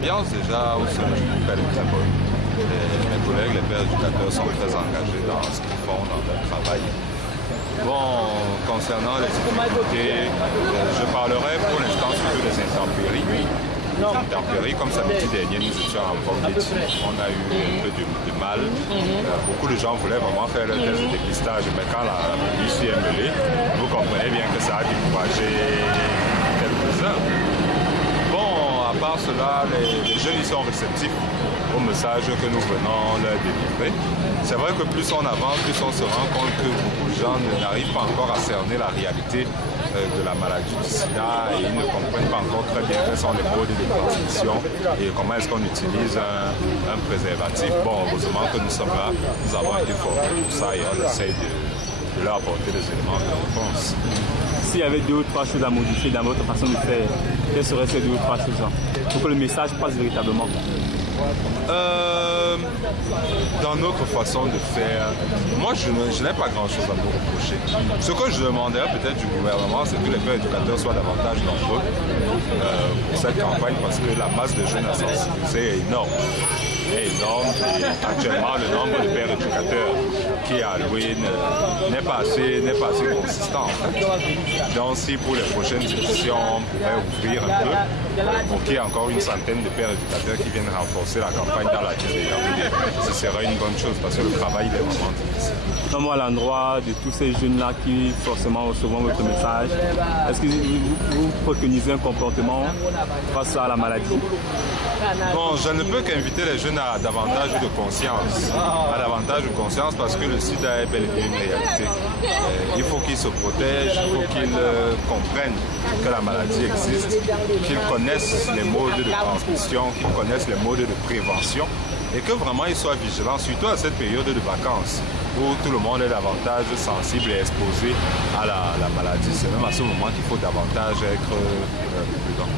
L'ambiance déjà au sein du groupe elle est très bonne. Mes collègues, les pères éducateurs sont très engagés dans ce qu'ils font, dans leur travail. Bon, concernant les difficultés, je parlerai pour l'instant surtout des intempéries. Les intempéries, comme samedi dernier, nous étions en forme d'études. On a eu un peu de mal. Beaucoup de gens voulaient vraiment faire le test de dépistage, mais quand la pluie s'y est mêlée, vous comprenez bien que ça a découragé quelques-uns. Bon, à part cela, les jeunes ils sont réceptifs au message que nous venons leur délivrer. C'est vrai que plus on avance, plus on se rend compte que beaucoup de gens n'arrivent pas encore à cerner la réalité de la maladie du sida et ils ne comprennent pas encore très bien quels sont les modes de transmission et comment est-ce qu'on utilise un préservatif. Bon, heureusement que nous sommes là, nous avons été formés pour ça et on essaye de leur apporter des éléments de réponse. S'il y avait 2 ou 3 choses à modifier dans votre façon de faire, quelles seraient ces 2 ou 3 choses pour que le message passe véritablement? Dans notre façon de faire, moi je n'ai pas grand chose à nous reprocher. Ce que je demanderais peut-être du gouvernement, c'est que les pères éducateurs soient davantage nombreux pour cette campagne parce que la masse de jeunes à sensibiliser est énorme. Et actuellement le nombre de pères éducateurs qui est alloué n'est pas assez consistant en fait. Donc si pour les prochaines éditions on pourrait ouvrir un peu pour qu'il y ait encore une centaine de pères éducateurs qui viennent renforcer la campagne dans la ville de Yaoundé, ce serait une bonne chose parce que le travail il est vraiment difficile. Comment à l'endroit de tous ces jeunes-là qui forcément recevront votre message, est-ce que vous préconisez un comportement face à la maladie? Bon, je ne peux qu'inviter les jeunes à davantage de conscience. Parce que le sida est bel et bien une réalité. Il faut qu'ils se protègent, il faut qu'ils comprennent que la maladie existe, qu'ils connaissent les modes de transmission, qu'ils connaissent les modes de prévention et que vraiment ils soient vigilants, surtout à cette période de vacances où tout le monde est davantage sensible et exposé à la maladie. C'est même à ce moment qu'il faut davantage être prudent.